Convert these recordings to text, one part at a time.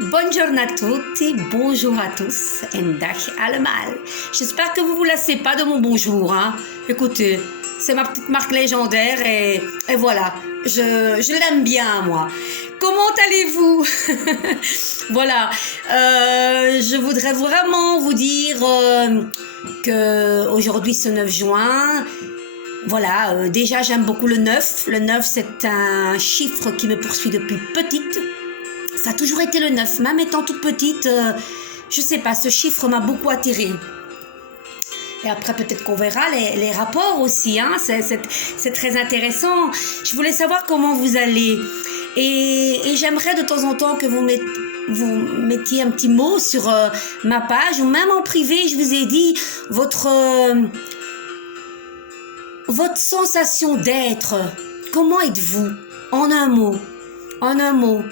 Buongiorno a tutti, bonjour à tous, en dag allemaal. J'espère que vous vous lassez pas de mon bonjour. Hein. Écoutez, c'est ma petite marque légendaire et voilà, je l'aime bien moi. Comment allez-vous? Voilà, je voudrais vraiment vous dire que aujourd'hui ce 9 juin, voilà, déjà j'aime beaucoup le 9. Le 9 c'est un chiffre qui me poursuit depuis petite. Ça a toujours été le 9, même étant toute petite, je sais pas, ce chiffre m'a beaucoup attirée. Et après, peut-être qu'on verra les rapports aussi, hein, c'est très intéressant. Je voulais savoir comment vous allez. Et j'aimerais de temps en temps que vous mettiez un petit mot sur ma page, ou même en privé, je vous ai dit, votre sensation d'être. Comment êtes-vous? En un mot. En un mot.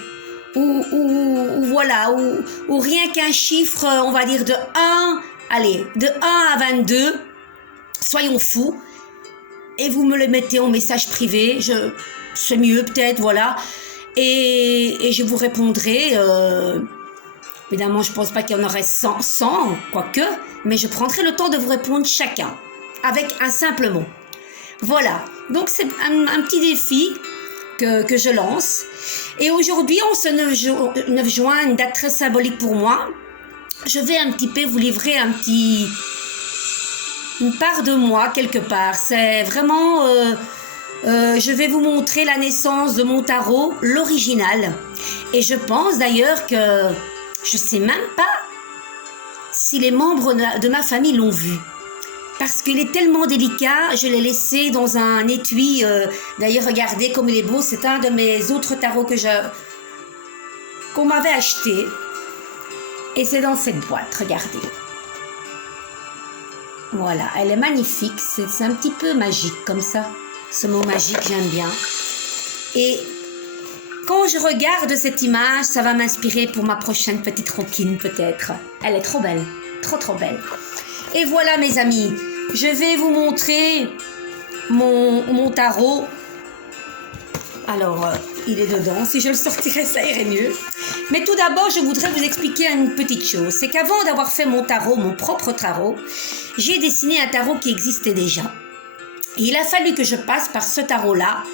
Ou voilà, ou rien qu'un chiffre, on va dire de 1, allez, de 1 à 22, soyons fous, et vous me le mettez en message privé, c'est mieux peut-être, voilà, et je vous répondrai, évidemment je pense pas qu'il y en aurait 100, quoique, mais je prendrai le temps de vous répondre chacun, avec un simple mot. Voilà, donc c'est un petit défi que je lance. Et aujourd'hui, en ce 9 juin, une date très symbolique pour moi, je vais un petit peu vous livrer une part de moi quelque part. C'est vraiment, je vais vous montrer la naissance de mon tarot, l'original. Et je pense d'ailleurs que je sais même pas si les membres de ma famille l'ont vu. Parce qu'il est tellement délicat, je l'ai laissé dans un étui. D'ailleurs, regardez comme il est beau. C'est un de mes autres tarots qu'on m'avait acheté. Et c'est dans cette boîte, regardez. Voilà, elle est magnifique. C'est un petit peu magique comme ça. Ce mot magique, j'aime bien. Et quand je regarde cette image, ça va m'inspirer pour ma prochaine petite ronquine peut-être. Elle est trop belle, trop belle. Et voilà mes amis, je vais vous montrer mon tarot. Alors, il est dedans, si je le sortirais ça irait mieux. Mais tout d'abord, je voudrais vous expliquer une petite chose. C'est qu'avant d'avoir fait mon tarot, mon propre tarot, j'ai dessiné un tarot qui existait déjà. Et il a fallu que je passe par ce tarot-là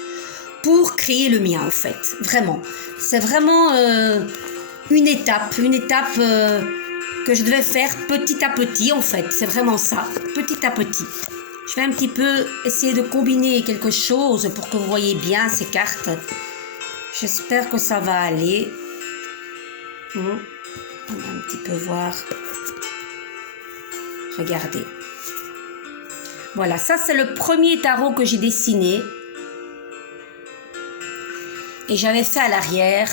pour créer le mien en fait, vraiment. C'est vraiment une étape que je devais faire petit à petit en fait, c'est vraiment ça, petit à petit. Je vais un petit peu essayer de combiner quelque chose pour que vous voyez bien ces cartes. J'espère que ça va aller. On va un petit peu voir. Regardez. Voilà, ça c'est le premier tarot que j'ai dessiné. Et j'avais fait à l'arrière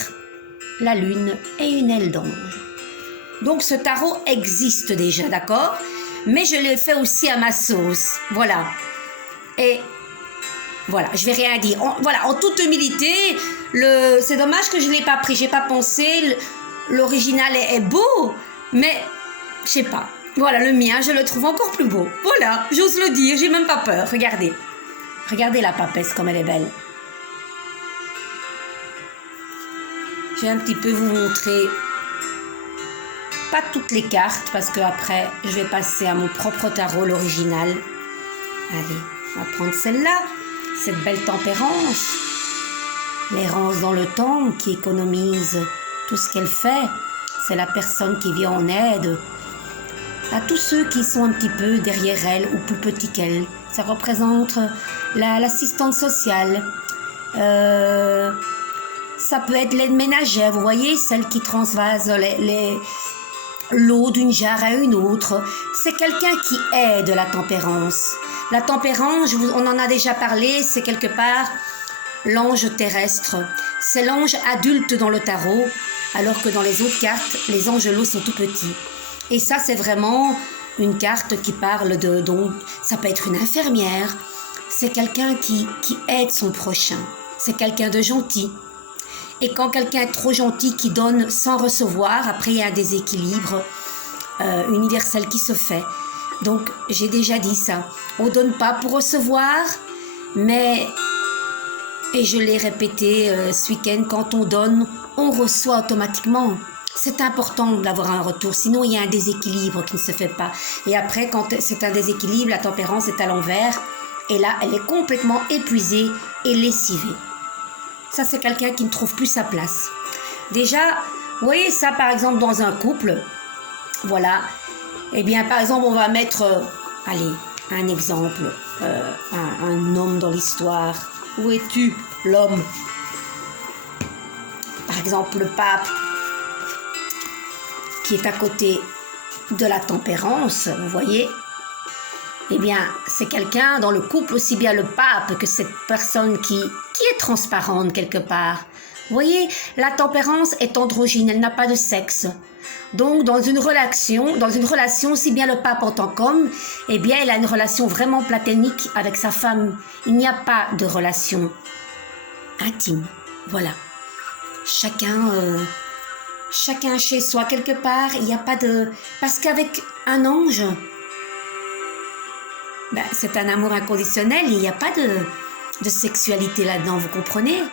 la lune et une aile d'ange. Donc ce tarot existe déjà, d'accord? Mais je l'ai fait aussi à ma sauce, voilà. Et voilà, je vais rien dire. Voilà, en toute humilité, c'est dommage que je ne l'ai pas pris, j'ai pas pensé. L'original est beau, mais je sais pas. Voilà, le mien, je le trouve encore plus beau. Voilà, j'ose le dire, j'ai même pas peur. Regardez, regardez la papesse comme elle est belle. Je vais un petit peu vous montrer. Pas toutes les cartes parce que après je vais passer à mon propre tarot, l'original. Allez, on va prendre celle-là, cette belle tempérance. L'errance dans le temps qui économise tout ce qu'elle fait. C'est la personne qui vient en aide à tous ceux qui sont un petit peu derrière elle ou plus petits qu'elle. Ça représente l'assistante sociale. Ça peut être l'aide ménagère, vous voyez, celle qui transvase l'eau d'une jarre à une autre. C'est quelqu'un qui aide la tempérance. La tempérance, on en a déjà parlé, c'est quelque part l'ange terrestre. C'est l'ange adulte dans le tarot, alors que dans les autres cartes, les angelots sont tout petits. Et ça, c'est vraiment une carte qui parle donc, ça peut être une infirmière. C'est quelqu'un qui aide son prochain. C'est quelqu'un de gentil. Et quand quelqu'un est trop gentil, qui donne sans recevoir, après il y a un déséquilibre universel qui se fait. Donc j'ai déjà dit ça. On ne donne pas pour recevoir, mais, et je l'ai répété ce week-end, quand on donne, on reçoit automatiquement. c'est important d'avoir un retour, sinon il y a un déséquilibre qui ne se fait pas. Et après, quand c'est un déséquilibre, la tempérance est à l'envers, et là, elle est complètement épuisée et lessivée. Ça, c'est quelqu'un qui ne trouve plus sa place. Déjà, vous voyez ça, par exemple, dans un couple, voilà, eh bien, par exemple, on va mettre, allez, un exemple, un homme dans l'histoire. Où es-tu, l'homme? Par exemple, le pape, qui est à côté de la tempérance, vous voyez, eh bien, c'est quelqu'un dans le couple, aussi bien le pape que cette personne qui est transparente quelque part. Vous voyez, la tempérance est androgyne, elle n'a pas de sexe. Donc, dans une relation, aussi bien le pape en tant qu'homme, eh bien, il a une relation vraiment platonique avec sa femme. Il n'y a pas de relation intime. Voilà. Chacun chez soi, quelque part, il n'y a pas de... Parce qu'avec un ange, ben, c'est un amour inconditionnel, il n'y a pas de sexualité là-dedans, vous comprenez?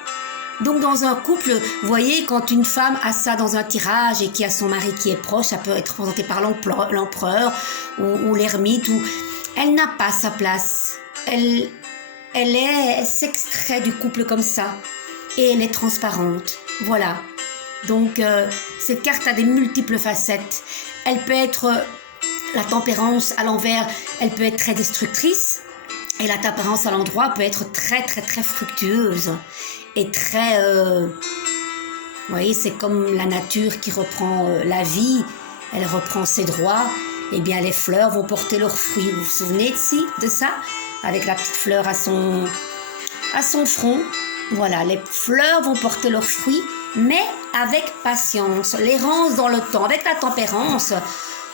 Donc dans un couple, vous voyez, quand une femme a ça dans un tirage et qui a son mari qui est proche, ça peut être représenté par l'empereur ou l'ermite, ou elle n'a pas sa place. Elle s'extrait du couple comme ça et elle est transparente. Voilà. Donc cette carte a des multiples facettes. Elle peut être, la tempérance à l'envers, elle peut être très destructrice. Et la tempérance à l'endroit peut être très très très fructueuse et très... vous voyez, c'est comme la nature qui reprend la vie, elle reprend ses droits. Eh bien, les fleurs vont porter leurs fruits. Vous vous souvenez de ça? Avec la petite fleur à son front. Voilà, les fleurs vont porter leurs fruits, mais avec patience, l'errance dans le temps. Avec la tempérance,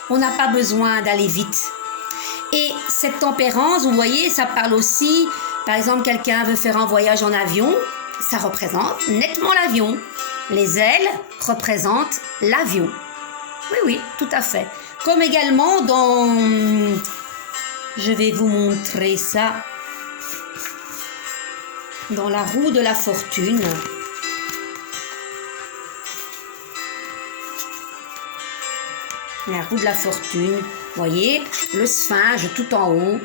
on n'a pas besoin d'aller vite. Et cette tempérance, vous voyez, ça parle aussi, par exemple, quelqu'un veut faire un voyage en avion, ça représente nettement l'avion. Les ailes représentent l'avion. Oui, oui, tout à fait. Comme également dans... Je vais vous montrer ça. Dans la roue de la fortune. La roue de la fortune. Vous voyez, le sphinge tout en haut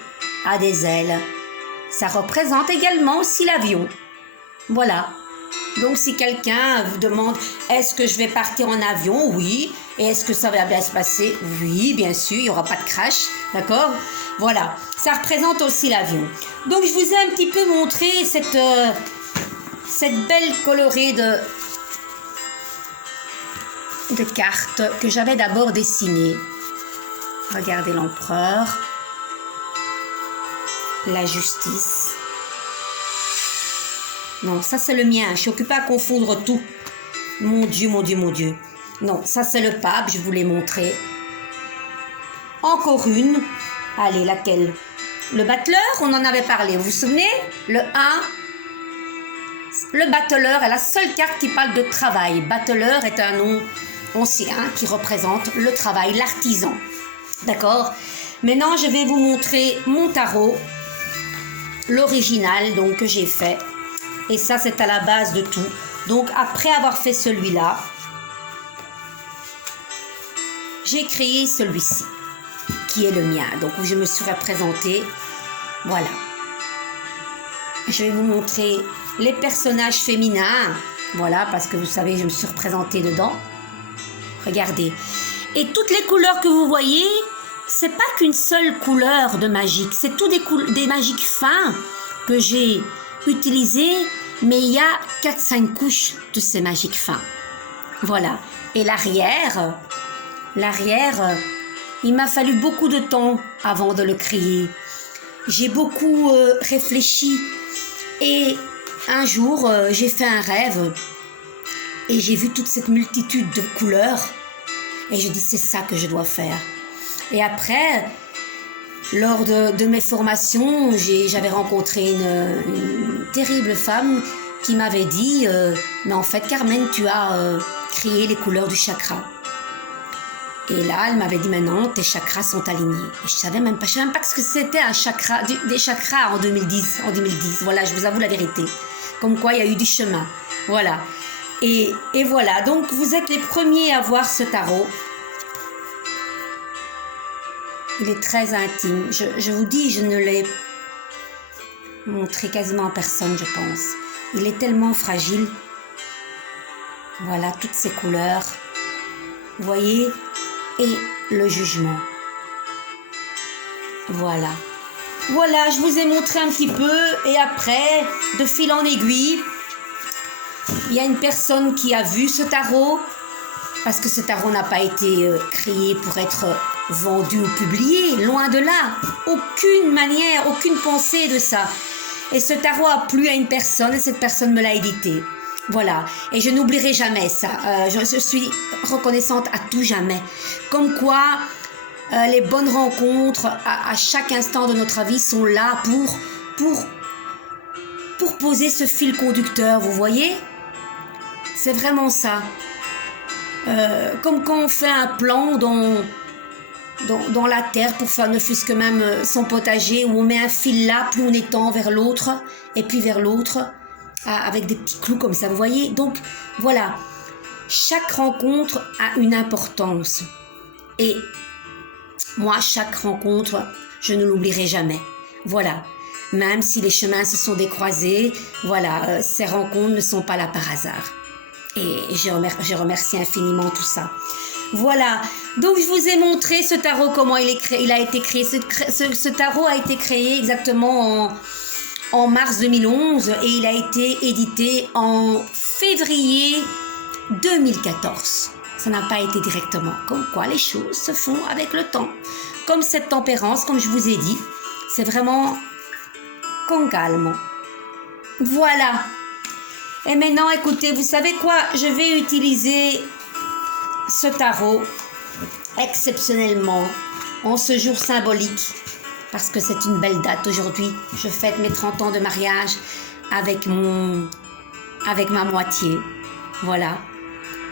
a des ailes. Ça représente également aussi l'avion. Voilà. Donc si quelqu'un vous demande, est-ce que je vais partir en avion? Oui. Et est-ce que ça va bien se passer? Oui, bien sûr, il n'y aura pas de crash. D'accord? Voilà. Ça représente aussi l'avion. Donc je vous ai un petit peu montré cette belle colorée de cartes que j'avais d'abord dessinées. Regardez l'empereur, la justice. Non, ça c'est le mien, je suis occupée à confondre tout. Mon Dieu, mon Dieu, mon Dieu. Non, ça c'est le pape, je vous l'ai montré. Encore une. Allez, laquelle? Le battleur, on en avait parlé, vous vous souvenez? Le 1. Le battleur est la seule carte qui parle de travail. Battleur est un nom ancien qui représente le travail, l'artisan. D'accord? Maintenant, je vais vous montrer mon tarot, l'original donc que j'ai fait. Et ça, c'est à la base de tout. Donc, après avoir fait celui-là, j'ai créé celui-ci, qui est le mien. Donc, où je me suis représentée. Voilà. Je vais vous montrer les personnages féminins. Voilà, parce que vous savez, je me suis représentée dedans. Regardez. Et toutes les couleurs que vous voyez, c'est pas qu'une seule couleur de magique. C'est tout des magiques fins que j'ai utilisées. Mais il y a 4-5 couches de ces magiques fins. Voilà. Et l'arrière, il m'a fallu beaucoup de temps avant de le créer. J'ai beaucoup réfléchi. Et un jour, j'ai fait un rêve. Et j'ai vu toute cette multitude de couleurs. Et je dis, c'est ça que je dois faire. Et après, lors de mes formations, j'avais rencontré une terrible femme qui m'avait dit mais en fait Carmen, tu as créé les couleurs du chakra. Et là, elle m'avait dit maintenant tes chakras sont alignés. Et je savais même pas ce que c'était un chakra, des chakras en 2010. Voilà, je vous avoue la vérité. Comme quoi il y a eu du chemin. Voilà. Et voilà, donc vous êtes les premiers à voir ce tarot. Il est très intime. Je vous dis, je ne l'ai montré quasiment à personne, je pense. Il est tellement fragile. Voilà, toutes ces couleurs. Vous voyez? Et le jugement. Voilà. Voilà, je vous ai montré un petit peu. Et après, de fil en aiguille, il y a une personne qui a vu ce tarot. Parce que ce tarot n'a pas été créé pour être vendu ou publié. Loin de là. Aucune manière, aucune pensée de ça. Et ce tarot a plu à une personne et cette personne me l'a édité. Voilà. Et je n'oublierai jamais ça. Je suis reconnaissante à tout jamais. Comme quoi, les bonnes rencontres à chaque instant de notre vie sont là pour poser ce fil conducteur. Vous voyez? C'est vraiment ça. Comme quand on fait un plan dans la terre pour faire ne fût-ce que même son potager, où on met un fil là, plus on étend vers l'autre, et puis vers l'autre, avec des petits clous comme ça, vous voyez? Donc, voilà. Chaque rencontre a une importance. Et moi, chaque rencontre, je ne l'oublierai jamais. Voilà. Même si les chemins se sont décroisés, voilà, ces rencontres ne sont pas là par hasard. Et je remercie infiniment tout ça. Voilà, donc je vous ai montré ce tarot, comment il a été créé. Ce tarot a été créé exactement en mars 2011 et il a été édité en février 2014. Ça n'a pas été directement. Comme quoi les choses se font avec le temps. Comme cette tempérance, comme je vous ai dit, c'est vraiment con calme. Voilà. Et maintenant, écoutez, vous savez quoi? Je vais utiliser ce tarot exceptionnellement en ce jour symbolique parce que c'est une belle date aujourd'hui. Je fête mes 30 ans de mariage avec ma moitié. Voilà.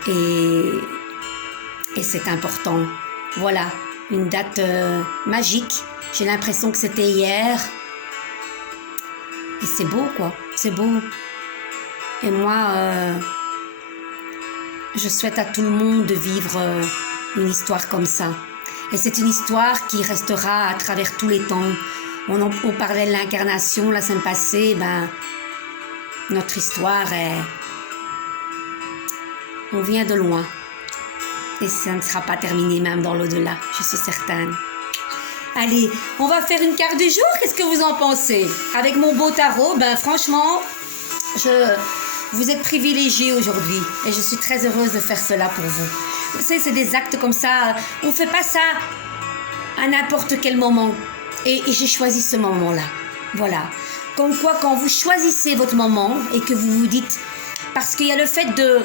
Et c'est important. Voilà. Une date magique. J'ai l'impression que c'était hier. Et c'est beau, quoi. C'est beau. Et moi, je souhaite à tout le monde de vivre une histoire comme ça. Et c'est une histoire qui restera à travers tous les temps. On parlait de l'incarnation la semaine passée. Notre histoire on vient de loin. Et ça ne sera pas terminé même dans l'au-delà, je suis certaine. Allez, on va faire une carte du jour. Qu'est-ce que vous en pensez? Avec mon beau tarot, franchement, vous êtes privilégiés aujourd'hui et je suis très heureuse de faire cela pour vous. Vous savez, c'est des actes comme ça, on ne fait pas ça à n'importe quel moment. Et j'ai choisi ce moment-là. Voilà. Comme quoi, quand vous choisissez votre moment et que vous vous dites... Parce qu'il y a le fait de...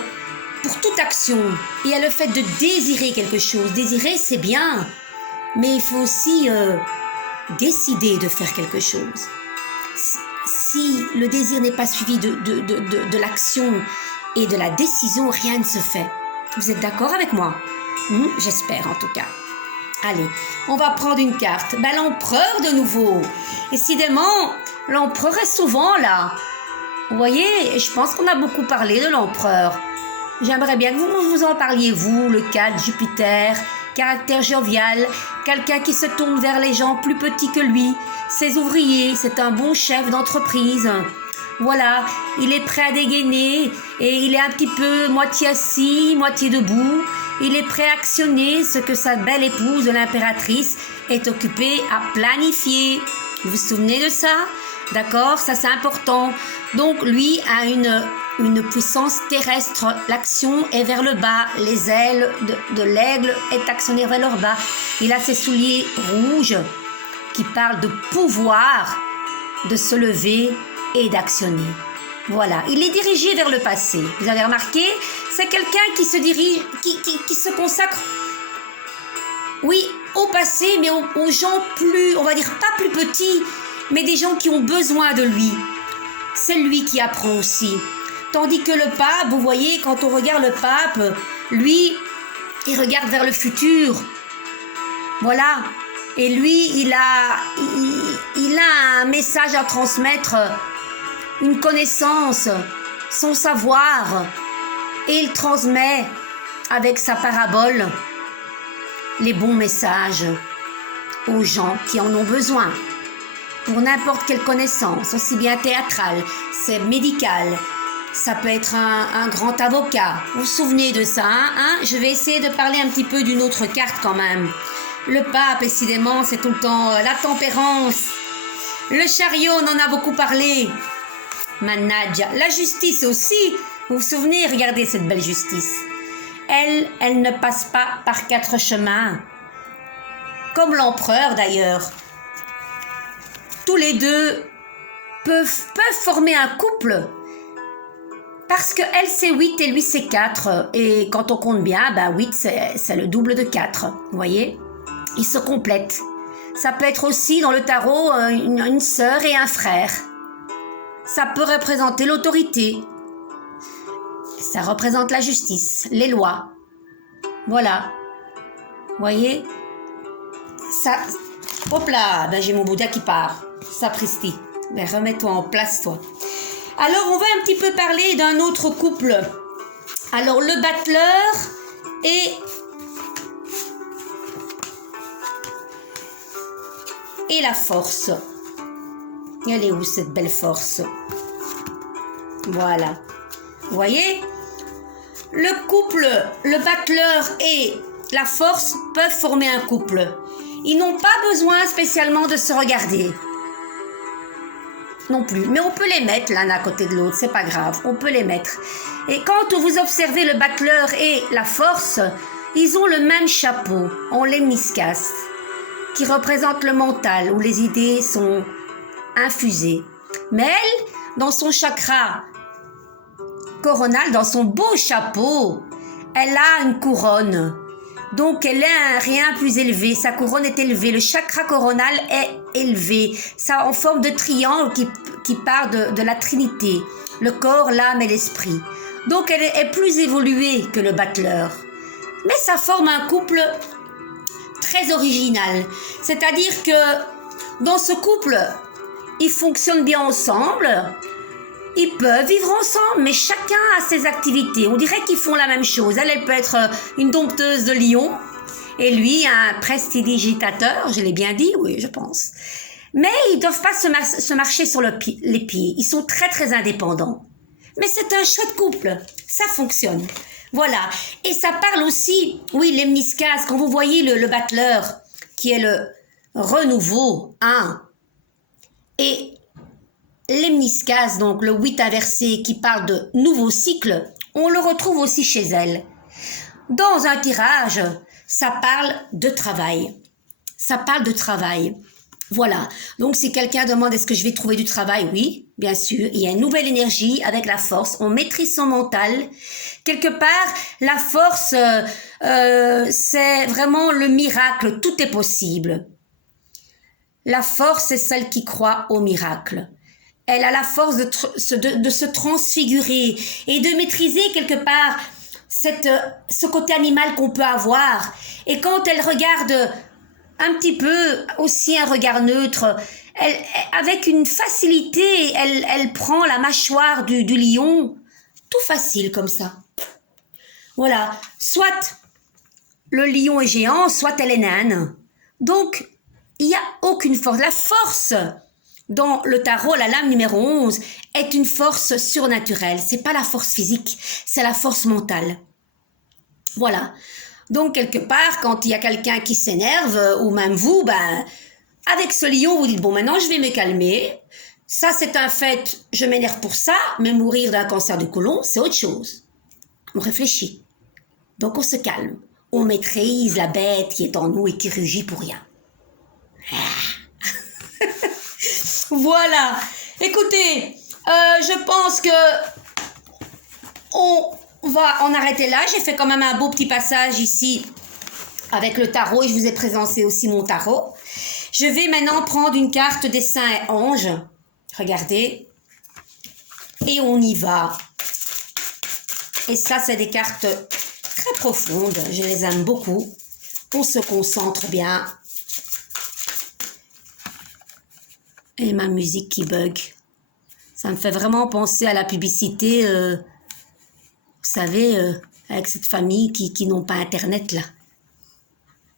Pour toute action, il y a le fait de désirer quelque chose. Désirer, c'est bien. Mais il faut aussi décider de faire quelque chose. Si le désir n'est pas suivi de l'action et de la décision, rien ne se fait. Vous êtes d'accord avec moi? J'espère en tout cas. Allez, on va prendre une carte. L'empereur de nouveau. Décidément, l'empereur est souvent là. Vous voyez, et je pense qu'on a beaucoup parlé de l'empereur. J'aimerais bien que vous en parliez, vous, le 4, Jupiter, caractère jovial, quelqu'un qui se tourne vers les gens plus petits que lui, ses ouvriers, c'est un bon chef d'entreprise. Voilà, il est prêt à dégainer et il est un petit peu moitié assis, moitié debout. Il est prêt à actionner ce que sa belle épouse, l'impératrice, est occupée à planifier. Vous vous souvenez de ça? D'accord, ça c'est important. Donc lui a une puissance terrestre. L'action est vers le bas. Les ailes de l'aigle est actionnées vers le bas. Il a ses souliers rouges qui parlent de pouvoir, de se lever et d'actionner. Voilà, il est dirigé vers le passé. Vous avez remarqué? C'est quelqu'un qui se dirige, qui se consacre, oui, au passé, mais aux gens plus, on va dire, pas plus petits, mais des gens qui ont besoin de lui. C'est lui qui apprend aussi. Tandis que le pape, vous voyez, quand on regarde le pape, lui, il regarde vers le futur. Voilà. Et lui, il a un message à transmettre, une connaissance, son savoir. et il transmet avec sa parabole les bons messages aux gens qui en ont besoin, pour n'importe quelle connaissance, aussi bien théâtrale, c'est médical, ça peut être un grand avocat. Vous vous souvenez de ça, hein? Je vais essayer de parler un petit peu d'une autre carte quand même. Le pape, décidément, c'est tout le temps la tempérance. Le chariot, on en a beaucoup parlé. Manadja. La justice aussi. Vous vous souvenez, regardez cette belle justice. Elle ne passe pas par 4 chemins. Comme l'empereur d'ailleurs. Tous les deux peuvent former un couple. Parce que elle c'est 8 et lui c'est 4. Et quand on compte bien, 8 c'est le double de 4. Vous voyez? Ils se complètent. Ça peut être aussi dans le tarot une sœur et un frère. Ça peut représenter l'autorité. Ça représente la justice, les lois. Voilà. Vous voyez? Ça. Hop là, j'ai mon Bouddha qui part. Sapristi. Mais remets-toi en place, toi. Alors, on va un petit peu parler d'un autre couple. Alors, le battleur et la force. Elle est où cette belle force? Voilà. Vous voyez? Le couple, le battleur et la force peuvent former un couple. Ils n'ont pas besoin spécialement de se regarder. Non plus. Mais on peut les mettre l'un à côté de l'autre, c'est pas grave. On peut les mettre. Et quand vous observez le battleur et la force, ils ont le même chapeau, en lemniscate, qui représente le mental, où les idées sont infusées. Mais elle, dans son chakra coronal, dans son beau chapeau, elle a une couronne. Donc, elle a un rien plus élevé. Sa couronne est élevée. Le chakra coronal est élevé. Ça en forme de triangle qui part de la Trinité. Le corps, l'âme et l'esprit. Donc, elle est plus évoluée que le battleur. Mais ça forme un couple très original. C'est-à-dire que dans ce couple, ils fonctionnent bien ensemble. Ils peuvent vivre ensemble, mais chacun a ses activités. On dirait qu'ils font la même chose. Elle peut être une dompteuse de lion, et lui, un prestidigitateur, je l'ai bien dit, oui, je pense. Mais ils ne doivent pas se marcher sur les pieds. Ils sont très, très indépendants. Mais c'est un chouette couple. Ça fonctionne. Voilà. Et ça parle aussi, oui, lemniscate, quand vous voyez le battleur, qui est le renouveau, et lemniscate, donc le 8 inversé qui parle de nouveau cycle, on le retrouve aussi chez elle. Dans un tirage, ça parle de travail. Ça parle de travail. Voilà. Donc si quelqu'un demande est-ce que je vais trouver du travail, oui, bien sûr. Il y a une nouvelle énergie avec la force. On maîtrise son mental. Quelque part, la force, c'est vraiment le miracle. Tout est possible. La force, c'est celle qui croit au miracle. Elle a la force de se transfigurer et de maîtriser quelque part ce côté animal qu'on peut avoir. Et quand elle regarde un petit peu aussi un regard neutre, avec une facilité, elle prend la mâchoire du lion, tout facile comme ça. Voilà, soit le lion est géant, soit elle est naine. Donc, il n'y a aucune force. La force dans le tarot, la lame numéro 11, est une force surnaturelle. C'est pas la force physique, c'est la force mentale. Voilà. Donc, quelque part, quand il y a quelqu'un qui s'énerve, ou même vous, avec ce lion, vous dites, bon, maintenant, je vais me calmer. Ça, c'est un fait, je m'énerve pour ça, mais mourir d'un cancer du côlon, c'est autre chose. On réfléchit. Donc, on se calme. On maîtrise la bête qui est en nous et qui rugit pour rien. Voilà. Écoutez, je pense que on va en arrêter là. J'ai fait quand même un beau petit passage ici avec le tarot et je vous ai présenté aussi mon tarot. Je vais maintenant prendre une carte des saints et anges. Regardez. Et on y va. Et ça, c'est des cartes très profondes. Je les aime beaucoup. On se concentre bien. Et ma musique qui bug. Ça me fait vraiment penser à la publicité Vous savez, avec cette famille qui n'ont pas Internet, là.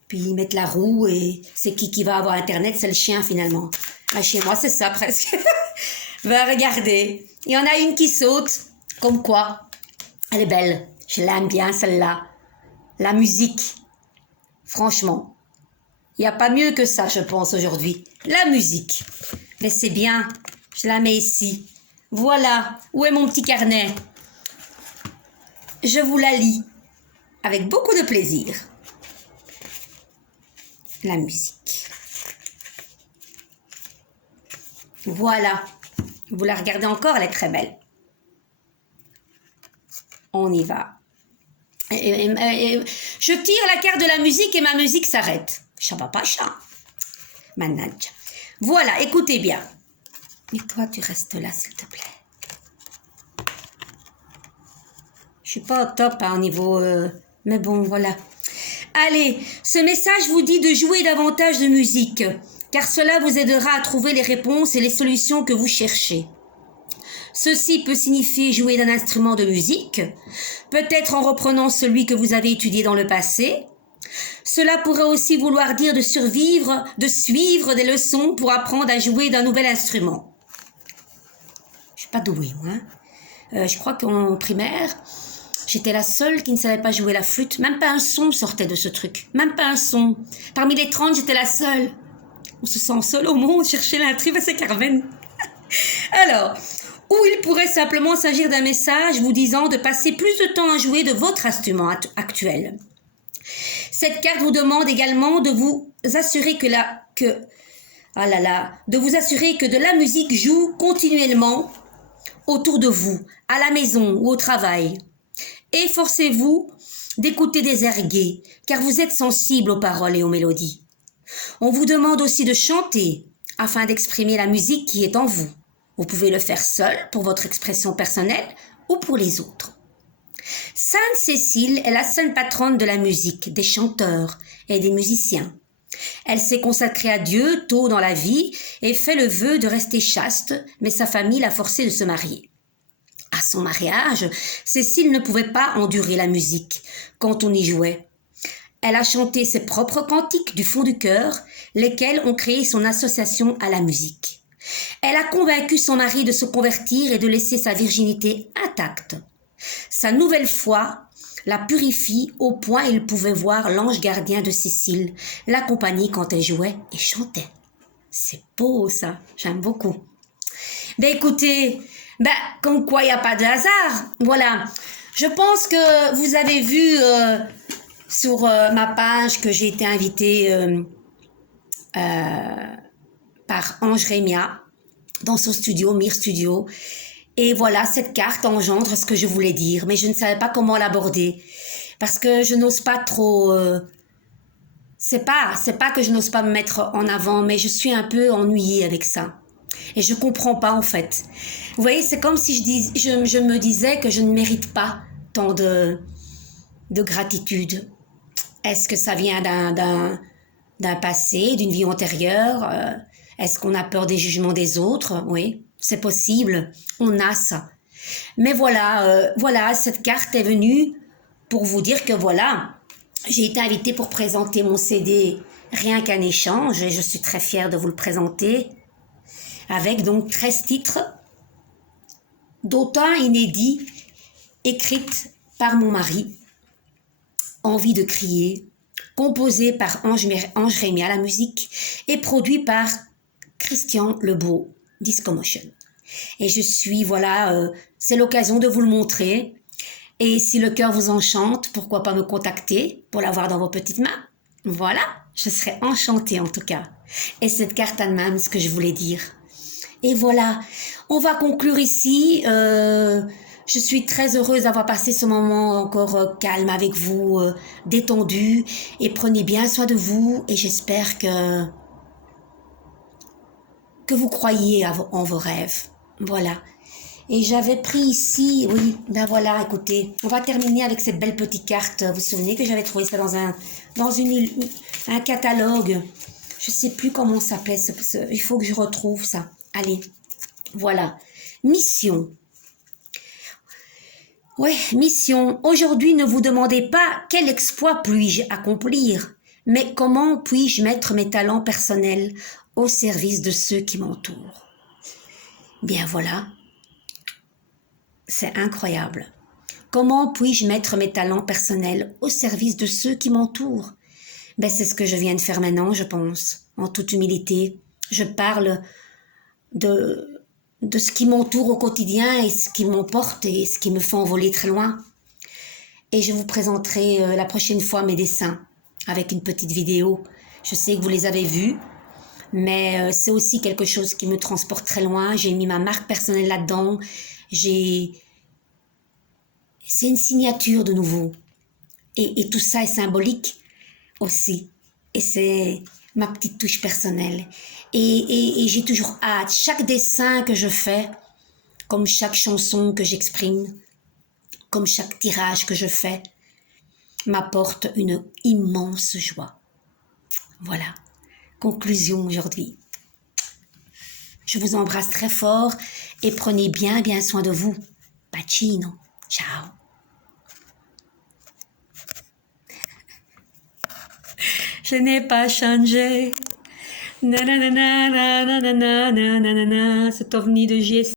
Puis ils mettent la roue et c'est qui va avoir Internet? C'est le chien, finalement. Ah, chez moi, c'est ça, presque. Ben, regardez. Il y en a une qui saute. Comme quoi. Elle est belle. Je l'aime bien, celle-là. La musique. Franchement. Il n'y a pas mieux que ça, je pense, aujourd'hui. La musique. Mais c'est bien. Je la mets ici. Voilà. Où est mon petit carnet? Je vous la lis. Avec beaucoup de plaisir. La musique. Voilà. Vous la regardez encore, elle est très belle. On y va. Je tire la carte de la musique et ma musique s'arrête. Chabapacha. Manage. Voilà, écoutez bien. Mais toi, tu restes là, s'il te plaît. Je suis pas au top au niveau... mais bon, voilà. Allez, ce message vous dit de jouer davantage de musique, car cela vous aidera à trouver les réponses et les solutions que vous cherchez. Ceci peut signifier jouer d'un instrument de musique, peut-être en reprenant celui que vous avez étudié dans le passé. Cela pourrait aussi vouloir dire de suivre des leçons pour apprendre à jouer d'un nouvel instrument. Je suis pas douée, moi. Je crois qu'en primaire, j'étais la seule qui ne savait pas jouer la flûte. Même pas un son sortait de ce truc. Même pas un son. Parmi les 30, j'étais la seule. On se sent seul au monde, chercher l'intrigue, c'est Carmen. Alors, ou il pourrait simplement s'agir d'un message vous disant de passer plus de temps à jouer de votre instrument actuel. Cette carte vous demande également de vous assurer que de la musique joue continuellement autour de vous, à la maison ou au travail. Efforcez-vous d'écouter des airs gais, car vous êtes sensible aux paroles et aux mélodies. On vous demande aussi de chanter, afin d'exprimer la musique qui est en vous. Vous pouvez le faire seul, pour votre expression personnelle, ou pour les autres. Sainte Cécile est la sainte patronne de la musique, des chanteurs et des musiciens. Elle s'est consacrée à Dieu tôt dans la vie et fait le vœu de rester chaste, mais sa famille l'a forcée de se marier. À son mariage, Cécile ne pouvait pas endurer la musique quand on y jouait. Elle a chanté ses propres cantiques du fond du cœur, lesquels ont créé son association à la musique. Elle a convaincu son mari de se convertir et de laisser sa virginité intacte. Sa nouvelle foi la purifie au point il pouvait voir l'ange gardien de Cécile l'accompagner quand elle jouait et chantait. C'est beau ça, j'aime beaucoup. Ben écoutez, comme quoi il n'y a pas de hasard. Voilà, je pense que vous avez vu sur ma page que j'ai été invitée par Ange Rémia dans son studio, Mir Studio. Et voilà, cette carte engendre ce que je voulais dire, mais je ne savais pas comment l'aborder. Parce que je n'ose pas trop... c'est pas que je n'ose pas me mettre en avant, mais je suis un peu ennuyée avec ça. Et je comprends pas, en fait. Vous voyez, c'est comme si je me disais que je ne mérite pas tant de gratitude. Est-ce que ça vient d'un passé, d'une vie antérieure? Est-ce qu'on a peur des jugements des autres? Oui. C'est possible, on a ça. Mais voilà, cette carte est venue pour vous dire que voilà, j'ai été invitée pour présenter mon CD Rien qu'un échange et je suis très fière de vous le présenter avec donc 13 titres d'autant inédits écrites par mon mari, Envie de crier, composé par Ange Rémia la musique et produit par Christian Lebeau. Discomotion. Et je suis, voilà, c'est l'occasion de vous le montrer. Et si le cœur vous enchante, pourquoi pas me contacter pour l'avoir dans vos petites mains. Voilà, je serais enchantée en tout cas. Et cette carte à même, ce que je voulais dire. Et voilà, on va conclure ici. Je suis très heureuse d'avoir passé ce moment encore calme avec vous, détendu. Et prenez bien soin de vous. Et j'espère que vous croyez en vos rêves. Voilà. Et j'avais pris ici, oui, ben voilà, écoutez, on va terminer avec cette belle petite carte. Vous vous souvenez que j'avais trouvé ça dans un catalogue. Je sais plus comment ça s'appelait, il faut que je retrouve ça. Allez, voilà. Mission. Ouais, mission. Aujourd'hui, ne vous demandez pas quel exploit puis-je accomplir, mais comment puis-je mettre mes talents personnels au service de ceux qui m'entourent. Bien voilà, c'est incroyable. Comment puis-je mettre mes talents personnels au service de ceux qui m'entourent? Ben, c'est ce que je viens de faire maintenant, je pense, en toute humilité. Je parle de, de ce qui m'entoure au quotidien et ce qui m'emporte et ce qui me fait envoler très loin. Et je vous présenterai la prochaine fois mes dessins avec une petite vidéo. Je sais que vous les avez vus, mais c'est aussi quelque chose qui me transporte très loin. J'ai mis ma marque personnelle là-dedans. C'est une signature de nouveau. Et tout ça est symbolique aussi. Et c'est ma petite touche personnelle. Et j'ai toujours hâte. Chaque dessin que je fais, comme chaque chanson que j'exprime, comme chaque tirage que je fais, m'apporte une immense joie. Voilà. Conclusion aujourd'hui. Je vous embrasse très fort et prenez bien soin de vous. Bacino. Ciao. Je n'ai pas changé. Nanana, nanana, nanana, nanana, cet ovni de JS.